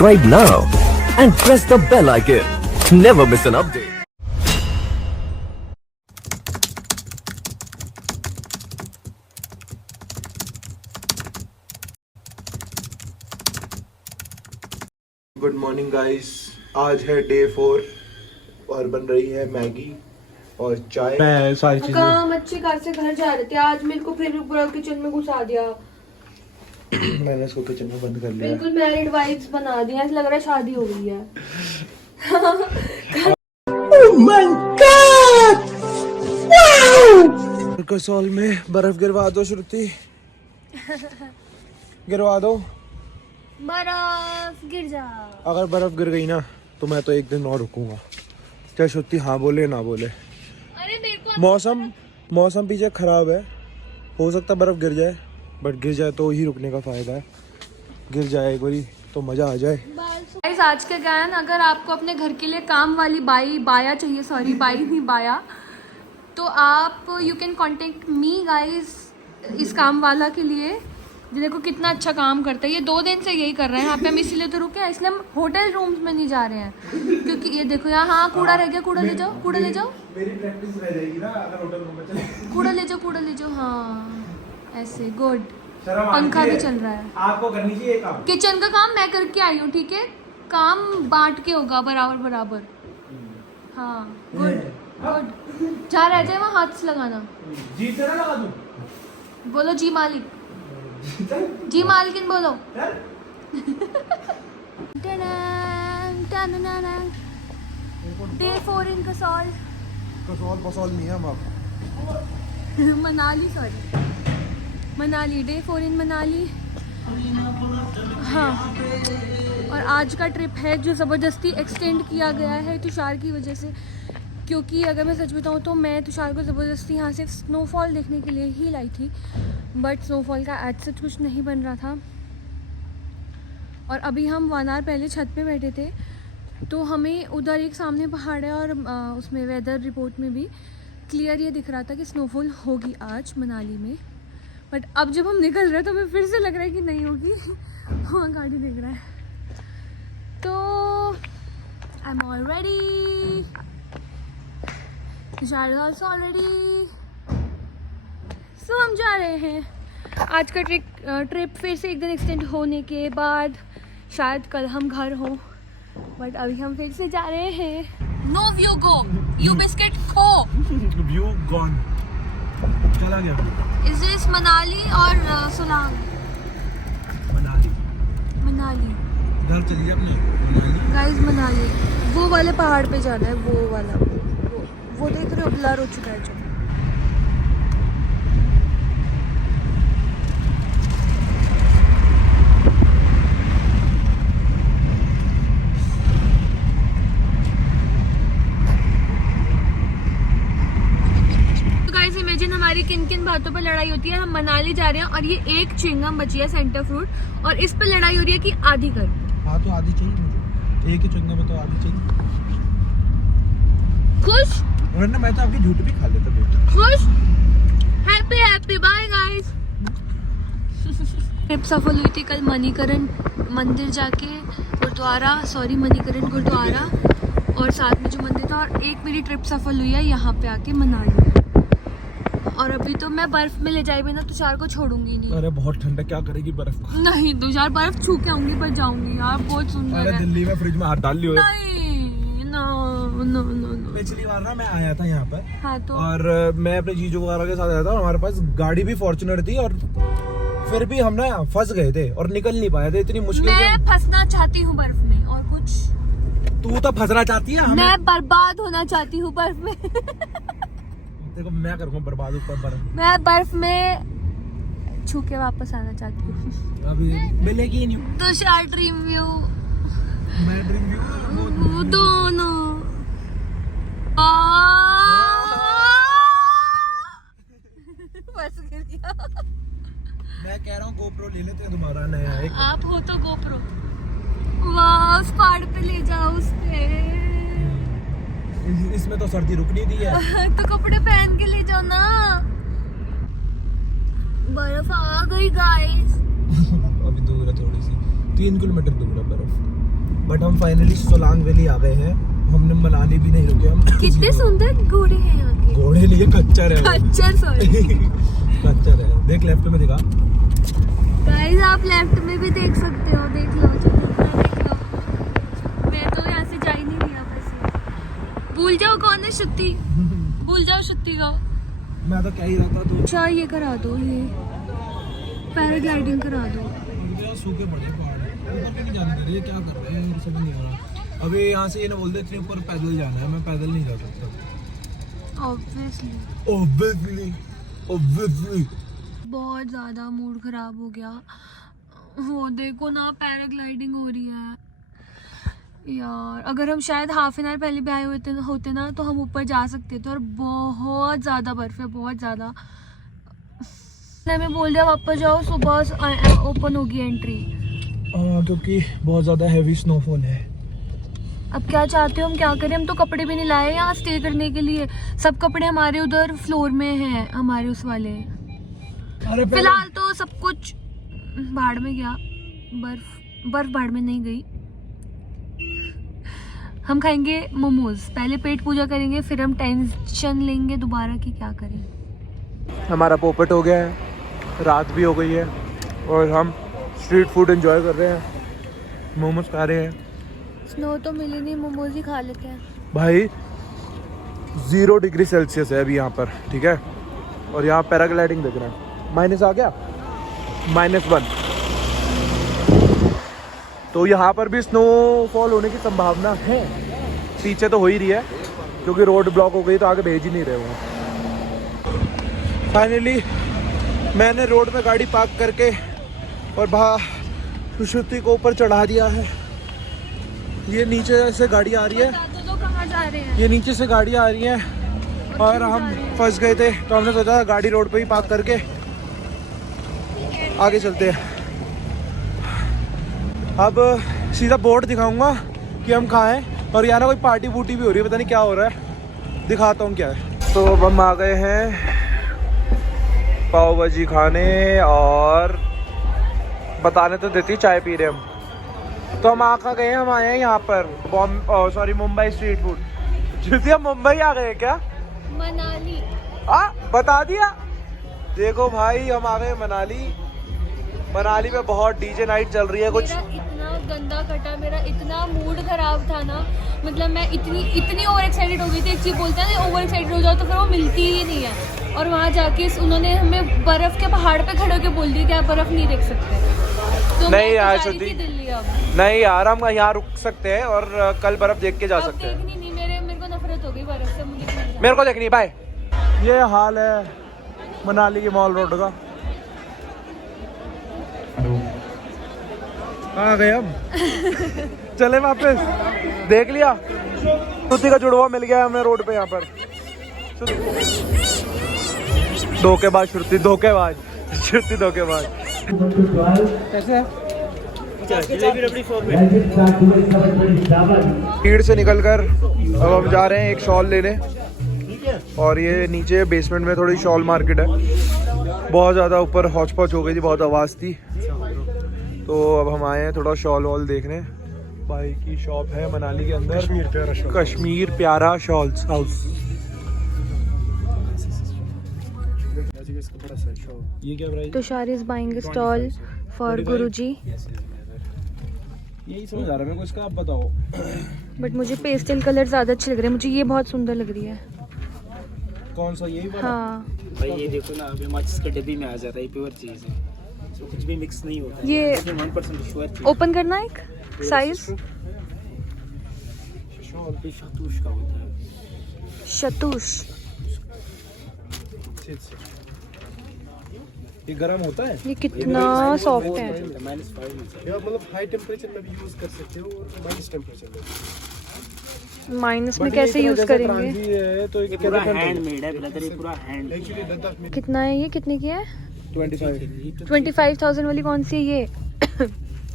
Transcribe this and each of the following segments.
Subscribe now and press the bell icon. Never miss an update. Good morning guys, आज है day 4 और बन रही है मैगी और चाय। मैं सारी चीजें काम अच्छे कार से घर जा रहे थे, आज मेरे को फिर पूरा किचन में घुसा दिया। मैंने इसको किचन में बंद कर लिया। बिल्कुल मैरिड वाइफ्स बना दिया, ऐसा लग रहा है शादी हो गई है। Oh my God! Wow! Kasol में बर्फ गिरवा दो श्रुति, गिरवा दो। बर्फ गिर जा। अगर बर्फ गिर गई ना तो मैं तो एक दिन और रुकूंगा, चाहे श्रुति हाँ बोले ना बोले। अरे मेरे को मौसम पीछे खराब है, हो सकता बर्फ गिर जाए, बट गिर जाए तो ही रुकने का फायदा है। गिर जाए एक बारी तो मजा आ जाए। गाइस, आज के गायन, अगर आपको अपने घर के लिए काम वाली बाया चाहिए, सॉरी बाई नहीं बाया, तो आप you can contact me guys इस काम वाला के लिए। देखो कितना अच्छा काम करता है, ये 2 दिन से यही कर रहे हैं यहाँ पे। हम इसीलिए तो रुके हैं, इसलिए हम होटल रूम्स में नहीं जा रहे हैं, क्योंकि ये देखो यहाँ हाँ कूड़ा रह गया, कूड़ा ले जाओ, कूड़ा ले जाओ, मेरी प्रैक्टिस रह जाएगी ना अगर होटल रूम में चले। कूड़ा ले जाओ, कूड़ा ले जाओ। हाँ ऐसे गुड। पंखा भी चल रहा है। आपको करनी चाहिए काम। किचन का काम मैं करके आई हूँ, ठीक है, काम बांट के होगा बराबर बराबर। हाँ गुड गुड। जहाँ रह जाए वहाँ हाथ से लगाना। जी से ना लगा दूं। बोलो जी मालिक, जी मालकिन बोलो। डे 4 इन कसौल। कसौल नहीं है हम आप। मनाली, सॉरी मनाली। डे 4 इन मनाली। हाँ, और आज का ट्रिप है जो ज़बरदस्ती एक्सटेंड किया गया है तुषार की वजह से, क्योंकि अगर मैं सच बताऊँ तो मैं तुषार को ज़बरदस्ती यहाँ से स्नोफॉल देखने के लिए ही लाई थी, बट स्नोफॉल का एज सच कुछ नहीं बन रहा था। और अभी हम 1 आवर पहले छत पे बैठे थे, तो हमें उधर एक सामने पहाड़ है और उसमें वेदर रिपोर्ट में भी क्लियर ये दिख रहा था कि स्नोफॉल होगी आज मनाली में। बट अब जब हम निकल रहे हैं तो हमें फिर से लग रहा है कि नहीं होगी। हाँ गाड़ी दिख रहा है, तो I am all ready, Tushar also already. So हम जा रहे हैं। आज का ट्रिप फिर से एक दिन एक्सटेंड होने के बाद शायद कल हम घर हों, बट अभी हम फिर से जा रहे हैं। नो व्यू गो, यू बिस्किट खो। व्यू गॉन, चला गया। इज दिस मनाली और सोलांग? मनाली घर चलिए अपने। गाइस, मनाली वो वाले पहाड़ पे जाना है, वो वाला, वो देख रहे हो ब्लर हो चुका है जो। इमेजिन हमारी किन किन बातों पर लड़ाई होती है। हम मनाली जा रहे हैं और ये एक च्युइंगम बची है सेंटर फ्रूट, और इस पर लड़ाई हो रही है कि आधी कर। हाँ तो आधी चाहिए मुझे, एक ही च्युइंगम में तो आधी चाहिए। खुश? वरना मैं तो आपकी झूठ भी खा लेता बेटा। खुश? Happy happy. Bye guys. Trip सफल हुई थी कल मणिकरण मंदिर जाके, गुरुद्वारा, सॉरी मणिकरण गुरुद्वारा, और साथ में जो मंदिर था, और एक मेरी ट्रिप सफल हुई है यहाँ पे आके मनाली। और अभी तो मैं बर्फ में ले जाए बिना तुषार को छोड़ूंगी नहीं। अरे बहुत ठंडा, क्या करेगी बर्फ को? नहीं तुषार, बर्फ छू के आऊंगी पर जाऊंगी यार, बहुत सुंदर है। अरे दिल्ली में फ्रिज में हाथ डाल लियो। नहीं, नो नो नो नो। पिछली बार ना मैं आया था यहाँ पर, हाँ तो, और मैं अपने जीजू वगैरह के साथ आया था, और हमारे पास गाड़ी भी फॉर्च्यूनर थी, और फिर भी हम ना फंस गए थे और निकल नहीं पाए थे, इतनी मुश्किल। मैं फंसना चाहती हूँ बर्फ में, और कुछ। तू तो फंसना चाहती है, मैं बर्बाद होना चाहती हूँ बर्फ में। देखो मैं करूँगा बर्बाद ऊपर बर्फ। मैं बर्फ में छू के वापस आना चाहती हूँ। अभी मिलेगी नहीं। तुषार ड्रीम व्यू, मैं ड्रीम व्यू, वो दोनों। बस गिर गया। मैं कह रहा हूँ गोप्रो ले लेते हैं तुम्हारा नया एक। आप हो तो गोप्रो। वाह, उस पहाड़ पे ले जाओ, उस पे। इसमें तो सर्दी रुक नहीं दी है। तो कपड़े पहन के ले जाओ ना। बर्फ आ गई गाइस। अभी दूर है थोड़ी सी, 3 किलोमीटर दूर है बर्फ। बट हम फाइनली सोलांग वैली आ गए हैं। हमने मनाली भी नहीं रुके हम। कितने सुंदर घोड़े हैं यहाँ के। घोड़े नहीं है, खच्चर है। खच्चर, सॉरी। खच्चर है, देख लेफ्ट में दिखा। गाइस आप लेफ्ट में भी देख सकते हो, देख लो, देख लो। मैं तो यहाँ से जा ही नहीं रहा बस। भूल जाओ कौन है शुद्धि, भूल जाओ शुद्धि का। मैं तो कह ही रहा था तो अच्छा ये करा दो, ये पैराग्लाइडिंग करा दो। सूखे पड़े पहाड़, ऊपर भी नहीं जाने दे रही है, क्या कर रहे हैं, मुझे समझ नहीं आ रहा। अभी यहाँ से ये ना बोल देते ऊपर पैदल जाना है, मैं पैदल नहीं जा सकता। ऑब्वियसली बहुत ज़्यादा मूड ख़राब हो गया। वो देखो ना, पैराग्लाइडिंग हो रही है यार। अगर हम शायद हाफ एन आवर पहले भी आए होते ना तो हम ऊपर जा सकते थे। और बहुत ज़्यादा बर्फ़ है, बहुत ज़्यादा। मैं बोल रहा वापस जाओ, सुबह ओपन होगी एंट्री। क्योंकि बहुत ज़्यादा हैवी स्नोफॉल है। अब क्या चाहते हो हम क्या करें? हम तो कपड़े भी नहीं लाए यहाँ स्टे करने के लिए। सब कपड़े हमारे उधर फ्लोर में हैं, हमारे उस वाले। फिलहाल तो सब कुछ भाड़ में गया, बर्फ भाड़ में नहीं गई। हम खाएंगे मोमोज, पहले पेट पूजा करेंगे, फिर हम टेंशन लेंगे दोबारा कि क्या करें। हमारा पोपट हो गया है, रात भी हो गई है और हम स्ट्रीट फूड एंजॉय कर रहे हैं, मोमोज खा रहे हैं। स्नो तो मिली नहीं, मोमोज ही खा लेते हैं भाई 0 डिग्री सेल्सियस है अभी यहाँ पर, ठीक है। और यहाँ पैराग्लाइडिंग देख रहे हैं, माइनस आ गया, -1। तो यहाँ पर भी स्नोफॉल होने की संभावना है। पीछे तो हो ही रही है क्योंकि रोड ब्लॉक हो गई, तो आगे भेज ही नहीं रहे वो। फाइनली मैंने रोड में गाड़ी पार्क करके और सुश्रुति को ऊपर चढ़ा दिया है। ये नीचे से गाड़ी आ रही है, तो कहाँ जा रहे हैं? ये नीचे से गाड़ी आ रही है और हम फंस गए थे, तो हमने सोचा गाड़ी रोड पे ही पार्क करके आगे चलते हैं। अब सीधा बोर्ड दिखाऊंगा कि हम कहाँ हैं। और यहाँ ना कोई पार्टी वूटी भी हो रही है, पता नहीं क्या हो रहा है, दिखाता हूँ क्या है। तो अब हम आ गए हैं पाव भाजी खाने, और बताने तो देती चाय पी रहे हम। तो हम कहाँ गए हैं? हम आए हैं यहाँ पर मुंबई स्ट्रीट फूड। जिससे हम मुंबई आ गए क्या? मनाली। बता दिया। देखो भाई हम आ गए मनाली। मनाली में बहुत डीजे नाइट चल रही है कुछ। मेरा इतना गंदा कटा, मेरा इतना मूड खराब था ना, मतलब मैं इतनी ओवर एक्साइटेड हो गई थी। एक चीज बोलते हैं ओवर एक्साइटेड हो जाओ तो फिर वो मिलती ही नहीं है। और वहाँ जाके उन्होंने हमें बर्फ के पहाड़ पे खड़े होकर बोल दिया कि आप बर्फ नहीं देख सकते। तो नहीं यार दिल्ली अब नहीं यार, हम यहाँ रुक सकते हैं और कल बर्फ देख के जा सकते हैं। देखनी नहीं, मेरे को नफरत हो गई बर्फ से, मेरे को देखनी बाय। ये हाल है मनाली के मॉल रोड का। कहाँ गए हम? चले वापस, देख लिया। श्रुति का जुड़वा मिल गया हमें रोड पे यहाँ पर। धोखेबाज श्रुति, धोखेबाज श्रुति, धोखेबाज। कैसे है? भीड़ से निकलकर अब हम जा रहे हैं एक शॉल लेने। और ये नीचे बेसमेंट में थोड़ी शॉल मार्केट है। बहुत ज़्यादा ऊपर हौच पौच हो गई थी, बहुत आवाज़ थी, तो अब हम आए हैं थोड़ा शॉल वॉल देखने। भाई की शॉप है मनाली के अंदर, कश्मीर प्यारा शॉल्स हाउस। ये क्या price? Tushar is buying a stall for Guruji. यही समझ आ रहा है मेरे को इसका, आप बताओ। बट मुझे पेस्टल कलर ज़्यादा अच्छे लग रहे हैं, मुझे ये बहुत सुंदर लग रही है। कौन सा? यही वाला? हाँ भाई ये देखो ना, अभी माचिस के डिब्बे में आ जाता है, प्योर चीज़ है, तो कुछ भी मिक्स नहीं होता है। ये 1% श्योर ओपन करना एक साइज। शॉल पे शतूश का होता है। शतूश ये गर्म होता है? ये कितना सॉफ्ट है। -5 मतलब हाई टेम्परेचर में भी यूज कर सकते हो और माइनस टेम्परेचर में। माइनस में कैसे यूज करेंगे? है तो ये पूरा हैंडमेड है ब्रदर, ये पूरा हैंड। एक्चुअली लद्दाख में कितना है ये? कितने की है? 25। 25,000 वाली कौन सी है ये?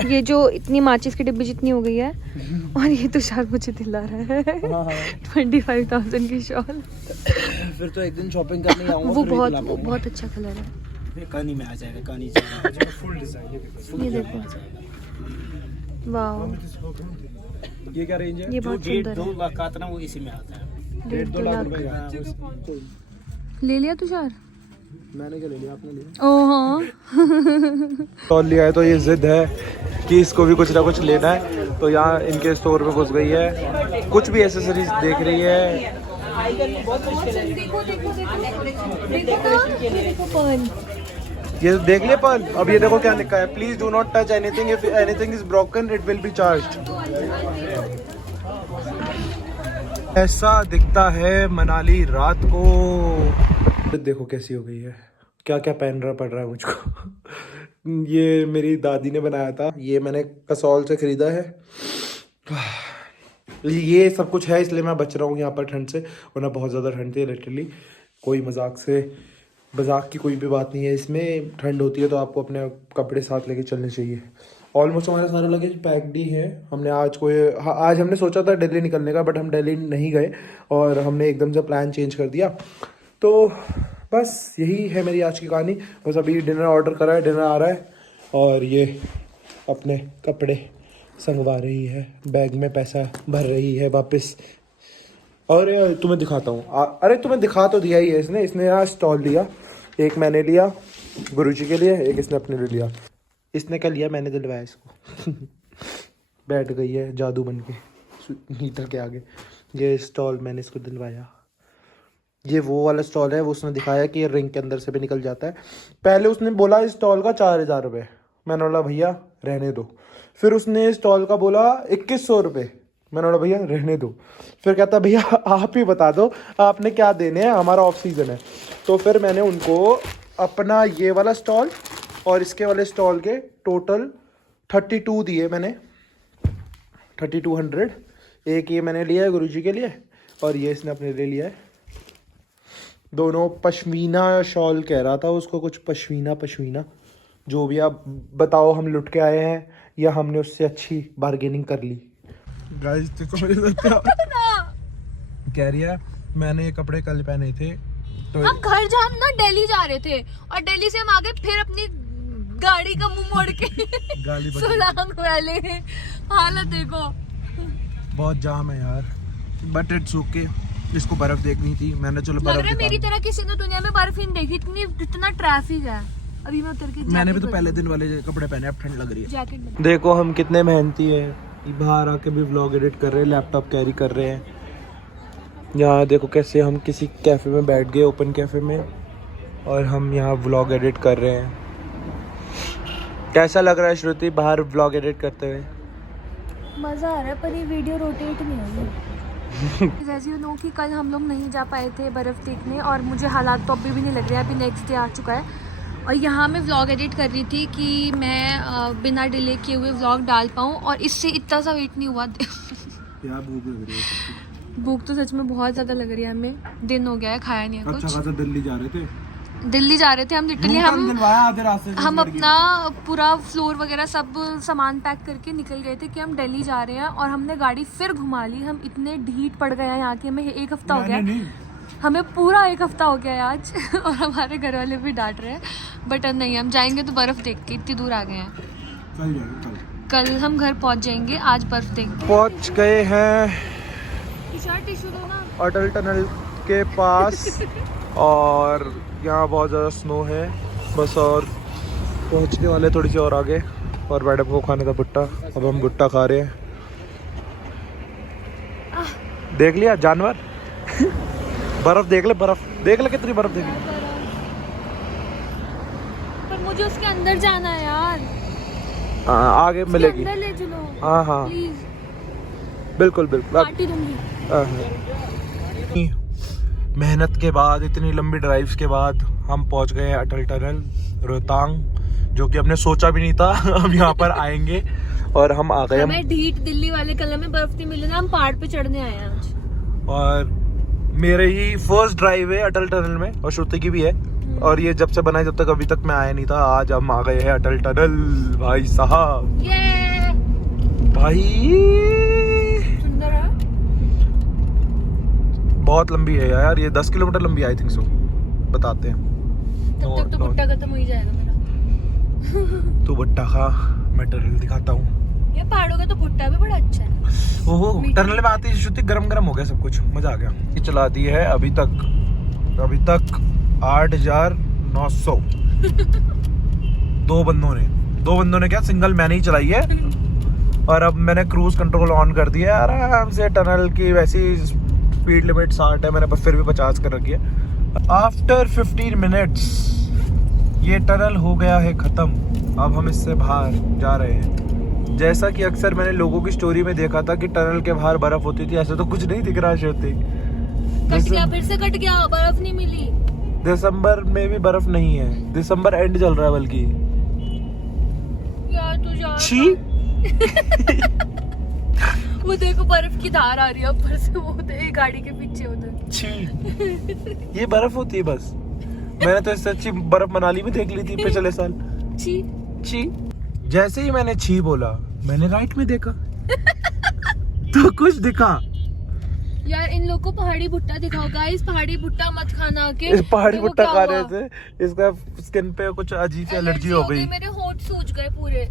ये जो इतनी माचिस की डिब्बी जितनी हो गई है। और ये तुषार मुझे दिला रहा है 25,000 की शॉल। फिर तो एक दिन शॉपिंग करने आऊंगा। वो बहुत अच्छा कलर है। ये कानी में आ जाएगा, कानी फुल डिजाइन। ये देखो, वाह। ये क्या रेंज है? ये जो बहुत 1.5 सुंदर 2 लाख का आता ना वो इसी में आता है। 1.5-2 लाख रुपए का। हाँ, उस- ले लिया तुषार? मैंने क्या ले लिया, आपने लिया? ओ हाँ। स्टॉल लिया है तो ये जिद है कि इसको भी कुछ ना कुछ लेना है, तो यहाँ इनके स्टोर में घुस गई है, कुछ भी एसेसरीज देख रही है। देखो देखो देखो देखो पर्ल। ये देख लिया पर्ल। अब ये देखो क्या लिखा है, please do not touch anything, if anything is broken it will be charged. ऐसा दिखता है मनाली रात को। देखो कैसी हो गई है, क्या क्या पहनना पड़ रहा है मुझको। ये मेरी दादी ने बनाया था, ये मैंने कसौल से खरीदा है। ये सब कुछ है इसलिए मैं बच रहा हूँ यहाँ पर ठंड से, वरना बहुत ज़्यादा ठंड थी लिटरली। कोई मजाक की कोई भी बात नहीं है इसमें। ठंड होती है तो आपको अपने कपड़े साथ लेके चलने चाहिए। ऑलमोस्ट हमारा सारा लगेज पैक्ड ही है। हमने आज हमने सोचा था दिल्ली निकलने का, बट हम दिल्ली नहीं गए और हमने एकदम से प्लान चेंज कर दिया। तो बस यही है मेरी आज की कहानी। बस अभी डिनर ऑर्डर करा है, डिनर आ रहा है और ये अपने कपड़े संगवा रही है, बैग में पैसा भर रही है वापस। और तुम्हें दिखाता हूँ, अरे तुम्हें दिखा तो दिया ही है इसने यहाँ स्टॉल लिया। एक मैंने लिया गुरुजी के लिए, एक इसने अपने लिए लिया। इसने क्या लिया, मैंने दिलवाया इसको। बैठ गई है जादू बन के हीटर के आगे। ये स्टॉल मैंने इसको दिलवाया। ये वो वाला स्टॉल है, वो उसने दिखाया कि ये रिंग के अंदर से भी निकल जाता है। पहले उसने बोला इस स्टॉल का 4000 रुपये, मैंने बोला भैया रहने दो। फिर उसने स्टॉल का बोला 2100 रुपये, मैंने बोला भैया रहने दो। फिर कहता भैया आप ही बता दो आपने क्या देने हैं, हमारा ऑफ सीज़न है। तो फिर मैंने उनको अपना ये वाला स्टॉल और इसके वाले स्टॉल के टोटल 32 दिए मैंने, 3200। एक ये मैंने लिया है गुरुजी के लिए और ये इसने अपने लिए लिया है। दोनों पश्मीना शॉल कह रहा था उसको, कुछ पश्मीना जो भी आप बताओ, हम लुट के आए हैं या हमने उससे अच्छी बार्गेनिंग कर ली। गाइस देखो मेरे साथ कह रही है, मैंने ये कपड़े कल पहने थे तो हम घर जा, हम ना दिल्ली जा रहे थे और दिल्ली से हम आगे फिर अपनी गाड़ी का मुंह मोड़ के गाली बक सुलांग वाले हालत देखो। बहुत जाम है यार, बट इट्स ओके। इसको बर्फ देखनी थी, मैंने चलो लग बर्फ रहा है मेरी दिखा। तरह किसी ने दुनिया में बर्फ ही नहीं देखी, इतना ट्रैफिक है। अभी मैं उतर के मैंने भी तो पहले दिन वाले कपड़े पहने, अब ठंड लग रही है। जैकेट देखो हम कितने मेहनती हैं, बाहर आके भी व्लॉग एडिट कर रहे हैं, लैपटॉप कैरी कर रहे हैं। यहाँ देखो कैसे हम किसी कैफ़े में बैठ गए, ओपन कैफ़े में, और हम यहाँ व्लॉग एडिट कर रहे हैं। कैसा लग रहा है श्रुति बाहर व्लॉग एडिट करते हुए? मज़ा आ रहा है, पर ये वीडियो रोटेट नहीं होगी। जैसे यू नो कि कल हम लोग नहीं जा पाए थे बर्फ़ देखने और मुझे हालात तो अभी भी नहीं लग रहे हैं। अभी नेक्स्ट डे आ चुका है और यहाँ मैं व्लॉग एडिट कर रही थी कि मैं बिना डिले किए हुए व्लॉग डाल पाऊँ, और इससे इतना सा वेट नहीं हुआ। यार भूख लग रही है, भूख तो सच में बहुत ज़्यादा लग रही है हमें, दिन हो गया है खाया नहीं है अच्छा कुछ। खासा दिल्ली जा रहे थे, दिल्ली जा रहे थे हम लिटरली, आधे रास्ते से हम अपना पूरा फ्लोर वगैरह सब सामान पैक करके निकल गए थे कि हम दिल्ली जा रहे हैं, और हमने गाड़ी फिर घुमा ली। हम इतने ढीठ पड़ गए हैं यहाँ के, हमें 1 हफ्ता हो गया है, हमें पूरा 1 हफ्ता हो गया है आज। और हमारे घर वाले भी डांट रहे हैं, बट नहीं, हम जाएंगे तो बर्फ़ देख के, इतनी दूर आ गए हैं। कल हम घर पहुँच जाएंगे, आज बर्फ़ देख के पहुँच गए हैं टिश्यू दो ना। अटल टनल के पास। और यहाँ बहुत ज़्यादा स्नो है, बस और पहुँचने वाले थोड़ी सी और आगे। और मैडम को खाने था भुट्टा, अब हम भुट्टा खा रहे हैं। देख लिया जानवर। बर्फ देख ले, बर्फ देख ले, कितनी बर्फ देख ले। पर मुझे उसके अंदर जाना है यार, आगे मिलेगी। अंदर ले चलो हाँ हाँ प्लीज, बिल्कुल बिल्कुल। पार्टी दूंगी। मेहनत के बाद, इतनी लंबी ड्राइव्स के बाद हम पहुंच गए हैं अटल टनल रोहतांग, जो कि हमने सोचा भी नहीं था अब यहाँ पर आएंगे। और हम आ गए। हमें ढीठ दिल्ली वाले कलर में बर्फ नहीं मिली ना, हम पहाड़ पे चढ़ने आए हैं आज। और मेरे ही फर्स्ट ड्राइव है अटल टनल में, और श्रुति की भी है। और ये जब से बना है, जब तक अभी तक मैं आया नहीं था, आज हम आ गए हैं अटल टनल। भाई साहब, ये भाई सुंदर है, बहुत लंबी है यार, ये 10 किलोमीटर लंबी आई थिंक सो बताते हैं। तब तक तो भुट्टा खत्म हो ही जाएगा मेरा। तू भुट्टा खा, मैं टनल दिखाता हूँ। ये पहाड़ों का तो भुट्टा भी बड़ा अच्छा है। ओहो, टनल में आते ही श्रुति गरम गरम हो गया सब कुछ, मजा आ गया। ये चला दी है अभी तक 8,900 दो बंदों ने क्या, सिंगल मैंने ही चलाई है। और अब मैंने क्रूज कंट्रोल ऑन कर दिया है आराम से। टनल की वैसी स्पीड लिमिट 60 है, मैंने फिर भी 50 कर रखी है। आफ्टर 15 मिनट्स ये टनल हो गया है खत्म। अब हम इससे बाहर जा रहे हैं। जैसा कि अक्सर मैंने लोगों की स्टोरी में देखा था कि टनल के बाहर बर्फ होती थी, ऐसा तो कुछ नहीं दिख रहा श्रुति। कट गया, फिर से कट गया, बर्फ नहीं मिली। दिसंबर में भी बर्फ नहीं है, दिसंबर एंड चल रहा है बल्कि। यार तू जा। छी वो देखो बर्फ की धार आ रही है ऊपर से, वो देख गाड़ी के पीछे उधर। छी ये बर्फ होती है बस। मैंने तो इससे अच्छी बर्फ मनाली में देख ली थी पिछले साल। छी छी। जैसे ही मैंने छी बोला, मैंने राइट में देखा तो कुछ दिखा। यार इन लोगों को पहाड़ी भुट्टा दिखाओ गाइस, पहाड़ी भुट्टा मत खाना के। इस पहाड़ी देखो भुट्टा क्या खा हुआ। रहे थे, इसका स्किन पे कुछ अजीब सी एलर्जी हो गई। मेरे होंठ सूज गए पूरे।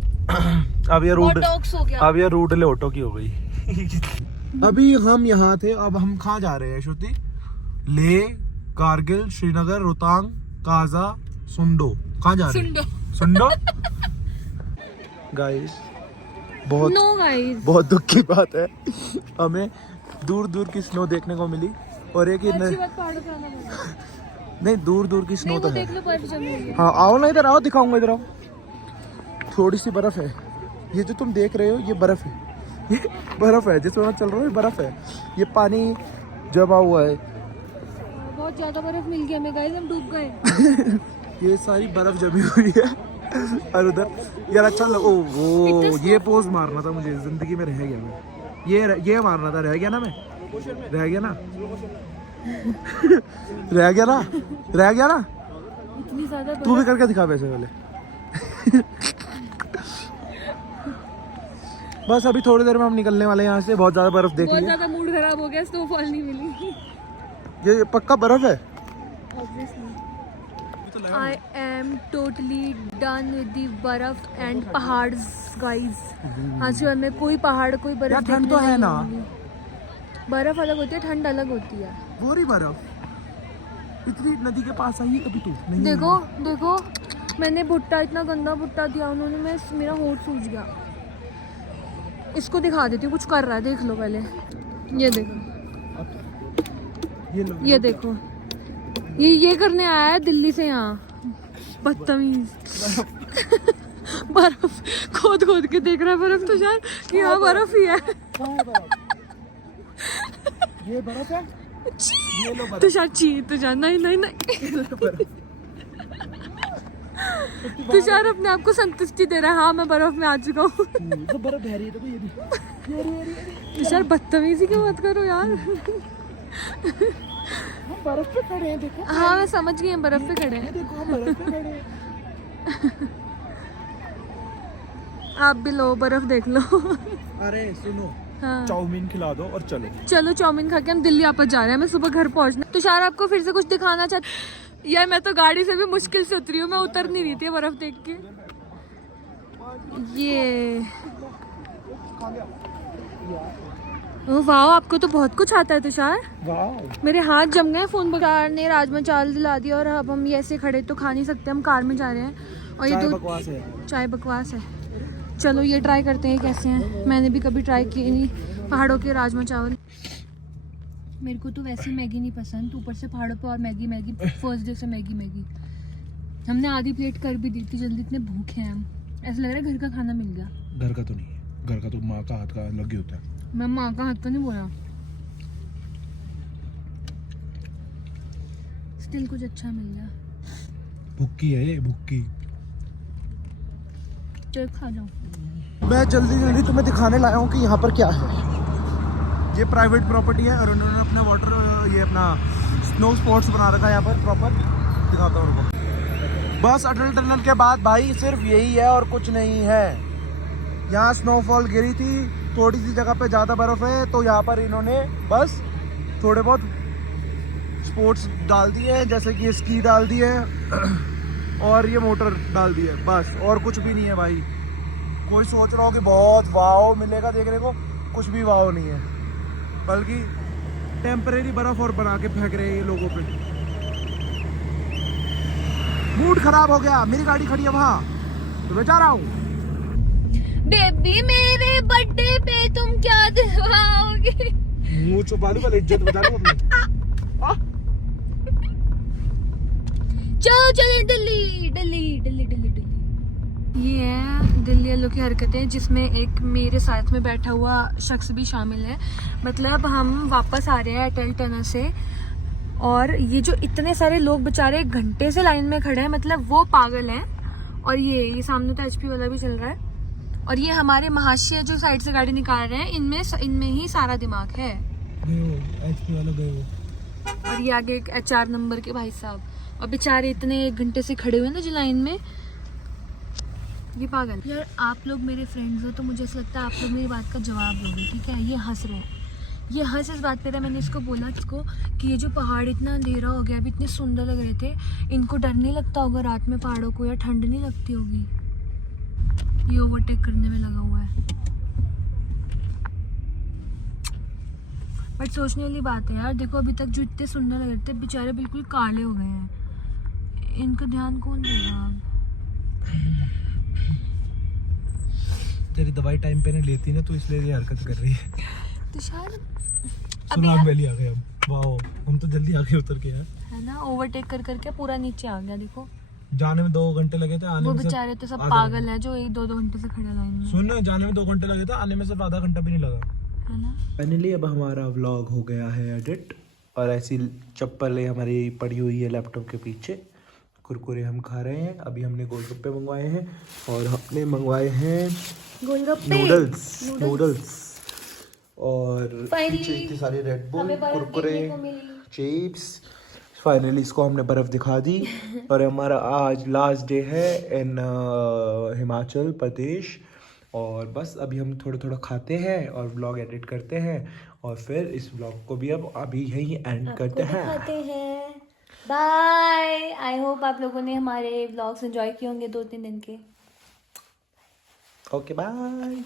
अब ये रूड, बॉटॉक्स हो गया। अब ये रूड लेटो की हो गई। अभी हम यहाँ थे, अब हम कहाँ जा रहे हैं श्रुति? लेह, कारगिल, श्रीनगर, रोहतांग, काजा, सुंडो। कहाँ जा रहे हैं? सुंडो। गाइस बहुत नो गाइस, बहुत दुख की बात है, हमें दूर दूर की स्नो देखने को मिली। और एक अच्छी बात पहाड़ों पे आना पड़ेगा। नहीं, दूर दूर की स्नो नहीं तो वो है। देख लो बर्फ जमी हुई है। हाँ आओ ना, इधर आओ, दिखाऊंगा, इधर आओ। थोड़ी सी बर्फ है, ये जो तुम देख रहे हो ये बर्फ है। ये बर्फ है जिसमें मैं चल रहा हूँ, ये बर्फ है। ये पानी जमा हुआ है। बहुत ज्यादा बर्फ मिल गया हमें गाइस, हम डूब गए। ये सारी बर्फ जमी हुई है। और उधर यार अच्छा लगा। वो ये पोज मारना था मुझे, जिंदगी में रह गया मैं। ये मारना था, रह गया ना मैं, रह गया ना रह गया ना, रह गया ना। इतनी ज्यादा तू भी करके दिखा वैसे पहले। बस अभी थोड़ी देर में हम निकलने वाले हैं यहाँ से। बहुत ज्यादा बर्फ देख बहुत ली। ज्यादा मूड खराब हो गया, स्नोफॉल नहीं मिली। ये पक्का बर्फ है। I am totally done with the बर्फ एंड पहाड़s guys। आज के बाद में कोई पहाड़ कोई बर्फ यार, ठंड देखने तो है नहीं ना। मिलेगी। बर्फ अलग होती है, ठंड अलग होती है। पूरी बर्फ इतनी नदी के पास आई अभी तू नहीं। देखो देखो, मैंने भुट्टा, इतना गंदा भुट्टा दिया उन्होंने, मेरा होंठ सूज गया। इसको दिखा देती हूँ, कुछ कर रहा है, देख लो पहले। ये देखो, ये लो। ये देखो, ये करने आया है दिल्ली से यहाँ, बदतमीज। बर्फ खोद खोद के देख रहा है बर्फ, तो यार कि यहाँ बर्फ ही है। ये बर्फ है। ये लो बर्फ। तुषार ची, तुषार नहीं नहीं नहीं। तुषार अपने आप को संतुष्टि दे रहा है, हाँ मैं बर्फ में आ चुका हूँ। तो बर्फ बह रही है, देखो ये भी। ये तुषार बदतमीजी क्यों मत करो यार। हम बर्फ पे खड़े हैं, देखो। हाँ मैं समझ गई, हम बर्फ पे खड़े हैं। देखो हम बर्फ पे खड़े हैं। आप भी लो, बर्फ देख लो। अरे सुनो, हाँ चाउमीन खिला दो और चलो। चलो चाउमीन खा के हम दिल्ली वापस जा रहे हैं, मैं सुबह घर पहुंचना। तुषार आपको फिर से कुछ दिखाना चाहती? यार मैं तो गाड़ी से भी मुश्किल से उतरी हूँ, मैं उतर नहीं रही थी बर्फ देख के। ये ओ वाह, आपको तो बहुत कुछ आता है तुषार। वाह, मेरे हाथ जम गए फोन बकार ने राजमा चावल दिला दिया, और अब हम ये ऐसे खड़े तो खा नहीं सकते, हम कार में जा रहे हैं। और ये दूध बकवास है। चाय बकवास है। चलो ये ट्राई करते हैं कैसे हैं, मैंने भी कभी ट्राई किए नहीं पहाड़ों के राजमा चावल। मेरे को तो वैसे मैगी नहीं पसंद, ऊपर से पहाड़ों पे और मैगी मैगी, फर्स्ट डे से मैगी मैगी। हमने आधी प्लेट कर भी दी थी जल्दी, इतने भूखे हैं हम, ऐसा लग रहा है घर का खाना मिल गया। घर का तो नहीं है, घर का तो माँ का हाथ का अलग ही होता है। मैं माँ का हाथ का नहीं बोला, स्टिल कुछ अच्छा मिल गया। भुक्की है ये, भुक्की। चल खा जाओ। मैं जल्दी जल्दी तुम्हें दिखाने लाया हूँ कि यहाँ पर क्या है। ये प्राइवेट प्रॉपर्टी है और उन्होंने अपना वाटर, ये अपना स्नो स्पॉट्स बना रखा है यहाँ पर प्रॉपर। दिखाता हूँ उनको। बस अटल टनल के बाद भाई सिर्फ यही है और कुछ नहीं है। यहाँ स्नोफॉल गिरी थी, थोड़ी सी जगह पे ज़्यादा बर्फ़ है, तो यहाँ पर इन्होंने बस थोड़े बहुत स्पोर्ट्स डाल दिए हैं, जैसे कि स्की डाल दी है और ये मोटर डाल दी है, बस और कुछ भी नहीं है भाई। कोई सोच रहा हो कि बहुत वाव मिलेगा देखने को, कुछ भी वाव नहीं है, बल्कि टेम्परेरी बर्फ और बना के फेंक रहे हैं ये लोगों पे। मूड खराब हो गया, मेरी गाड़ी खड़ी है वहाँ, तो मैं जा रहा हूँ। बेबी मेरे बर्थडे पे तुम क्या दिलवाओगे? मुंह छुपा लूं, पहले इज्जत बचा लूं अपनी। चलो चलो दिल्ली दिल्ली दिल्ली दिल्ली दिल्ली। ये है दिल्ली वालों की हरकतें, जिसमें एक मेरे साथ में बैठा हुआ शख्स भी शामिल है। मतलब हम वापस आ रहे हैं अटल टनल से, और ये जो इतने सारे लोग बेचारे 1 घंटे से लाइन में खड़े हैं, मतलब वो पागल हैं। और ये सामने तो HP वाला भी चल रहा है, और ये हमारे महाशय जो साइड से गाड़ी निकाल रहे हैं, इनमें ही सारा दिमाग है। HP वाला गए हो। और ये आगे एक HR नंबर के भाई साहब, और बेचारे इतने 1 घंटे से खड़े हुए हैं ना जो लाइन में, ये पागल। यार आप लोग मेरे फ्रेंड्स हो, तो मुझे ऐसा लगता है आप लोग मेरी बात का जवाब दोगे, ठीक है? ये हंस रहे हैं, ये हंस इस बात पे रहा। मैंने इसको बोला इसको कि ये जो पहाड़ इतना अंधेरा हो गया, अभी इतने सुंदर लग रहे थे, इनको डर नहीं लगता होगा रात में पहाड़ों को, या ठंड नहीं लगती होगी? ये ओवरटेक करने में लगा हुआ है। बट सोचने वाली बात है यार, देखो अभी तक जो इतने सुंदर लग रहे थे, बेचारे बिल्कुल काले हो गए हैं। इनका ध्यान कौन देगा अब? तेरी दवाई टाइम पे नहीं लेती ना, तो इसलिए ये हरकत कर रही है। तो शायद सुनाग वैली आ गए हम। वाओ, हम तो जल्दी आगे उतर के यार, है ना, ओवरटेक कर करके पूरा नीचे आ गया। देखो जाने में 2 घंटे लगे थे, आने वो में बेचारे तो सब पागल हैं जो 1-2 घंटे से खड़े लाइन में। सुन, जाने में 2 घंटे लगे थे, आने में सिर्फ आधा घंटा भी नहीं लगा, है ना। फाइनली अब हमारा व्लॉग हो गया है एडिट, और ऐसी चप्पलें हमारी पड़ी हुई है लैपटॉप के पीछे। कुरकुरे हम खा रहे हैं, अभी हमने गोलगप्पे मंगवाए हैं, और हमने मंगवाए हैं गोलगप्पे, नूडल्स और पीछे इतनी सारी red bull, Kurkure, chips. Finally इसको हमने बर्फ़ दिखा दी। और हमारा आज लास्ट डे है इन हिमाचल प्रदेश, और बस अभी हम थोड़ा थोड़ा खाते हैं और व्लॉग एडिट करते हैं, और फिर इस व्लॉग को भी अब अभी यही एंड करते हैं। बाय। आई होप आप लोगों ने हमारे व्लॉग्स एंजॉय किए होंगे 2-3 दिन के। Okay bye.